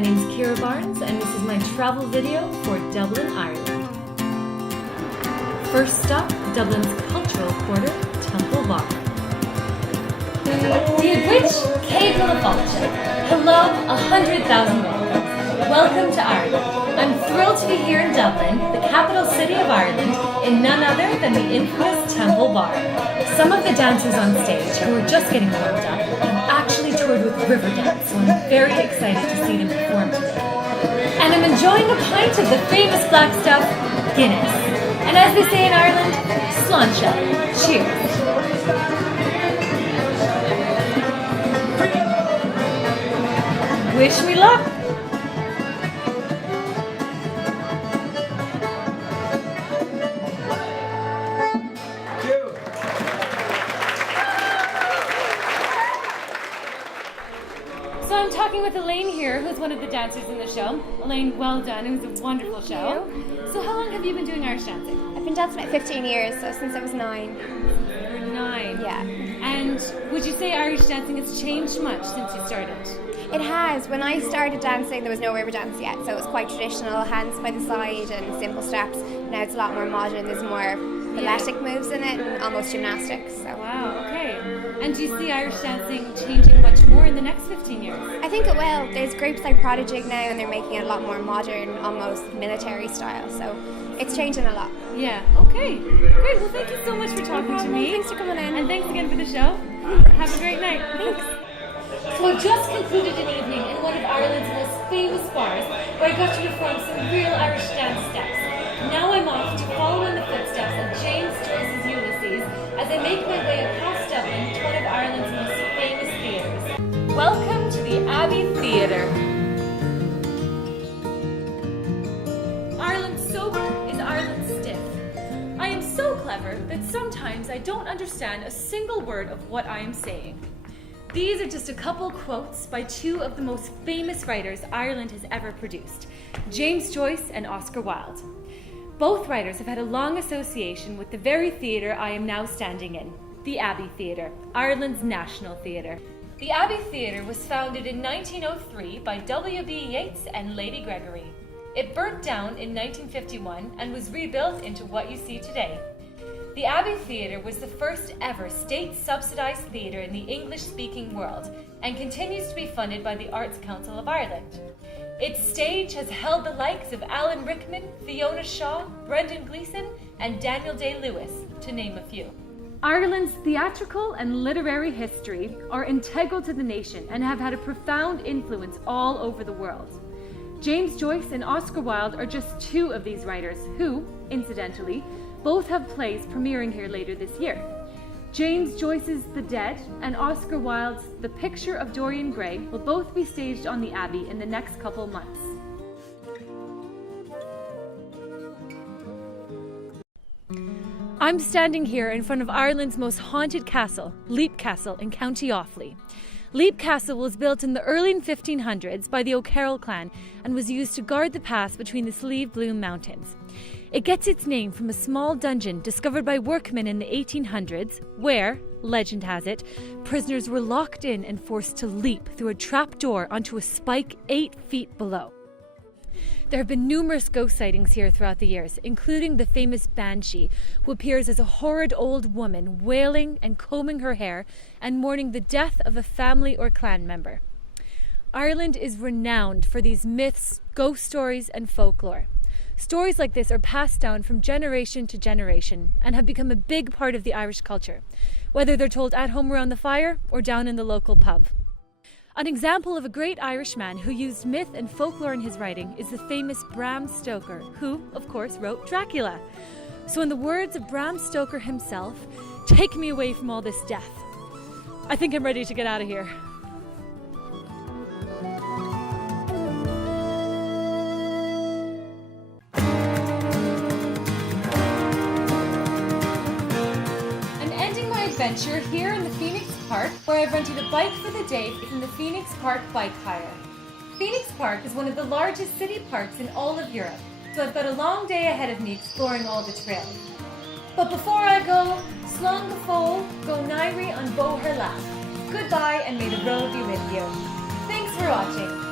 my name's Ciara Barnes and this is my travel video for Dublin, Ireland. First stop, Dublin's cultural quarter, Temple Bar. Diagwich Cégal Fáilte. Hello, 100,000 welcome to Ireland. I'm thrilled to be here in Dublin, the capital city of Ireland, in none other than the infamous Temple Bar. Some of the dancers on stage, who are just getting warmed up, have actually toured with Riverdance, so I'm very excited to see them perform today. And I'm enjoying a pint of the famous black stuff, Guinness. And as they say in Ireland, sláinte. Cheers. Wish me luck. So I'm talking with Elaine here, who's one of the dancers in the show. Elaine, well done. It was a wonderful show. So how long have you been doing Irish dancing? I've been dancing at 15 years, so since I was 9. You were 9. Yeah. And would you say Irish dancing has changed much since you started? It has. When I started dancing, there was no river dance yet, so it was quite traditional, hands by the side and simple steps. Now it's a lot more modern. There's more balletic moves in it and almost gymnastics. So. Wow, okay. And do you see Irish dancing changing much more in the next 15 years? I think it will. There's groups like Prodigy now and they're making it a lot more modern, almost military style, so it's changing a lot. Yeah, okay. Great, well thank you so much for talking to me. Thanks for coming in. And thanks again for the show. Have a great night. Thanks. So I've just concluded an evening in one of Ireland's most famous bars where I got to perform some real Irish dance steps. Now I'm off to follow in the footsteps of James Joyce's Ulysses as I make my way across Dublin to one of Ireland's most famous theatres. Welcome to the Abbey Theatre. Ireland's sober is Ireland's stiff. I am so clever that sometimes I don't understand a single word of what I am saying. These are just a couple quotes by two of the most famous writers Ireland has ever produced, James Joyce and Oscar Wilde. Both writers have had a long association with the very theatre I am now standing in, the Abbey Theatre, Ireland's national theatre. The Abbey Theatre was founded in 1903 by W.B. Yeats and Lady Gregory. It burnt down in 1951 and was rebuilt into what you see today. The Abbey Theatre was the first ever state-subsidised theatre in the English-speaking world and continues to be funded by the Arts Council of Ireland. Its stage has held the likes of Alan Rickman, Fiona Shaw, Brendan Gleeson and Daniel Day-Lewis, to name a few. Ireland's theatrical and literary history are integral to the nation and have had a profound influence all over the world. James Joyce and Oscar Wilde are just two of these writers who, incidentally, both have plays premiering here later this year. James Joyce's The Dead and Oscar Wilde's The Picture of Dorian Gray will both be staged on the Abbey in the next couple months. I'm standing here in front of Ireland's most haunted castle, Leap Castle in County Offaly. Leap Castle was built in the early 1500s by the O'Carroll clan and was used to guard the pass between the Slieve Bloom Mountains. It gets its name from a small dungeon discovered by workmen in the 1800s where, legend has it, prisoners were locked in and forced to leap through a trap door onto a spike 8 feet below. There have been numerous ghost sightings here throughout the years, including the famous Banshee, who appears as a horrid old woman wailing and combing her hair and mourning the death of a family or clan member. Ireland is renowned for these myths, ghost stories and folklore. Stories like this are passed down from generation to generation and have become a big part of the Irish culture, whether they're told at home around the fire or down in the local pub. An example of a great Irish man who used myth and folklore in his writing is the famous Bram Stoker, who, of course, wrote Dracula. So in the words of Bram Stoker himself, "Take me away from all this death. I think I'm ready to get out of here." Adventure here in the Phoenix Park, where I've rented a bike for the day from the Phoenix Park Bike Hire. Phoenix Park is one of the largest city parks in all of Europe, so I've got a long day ahead of me exploring all the trails. But before I go, slán go fóill, go nairi an bóthar leat. Goodbye and may the road be with you. Thanks for watching.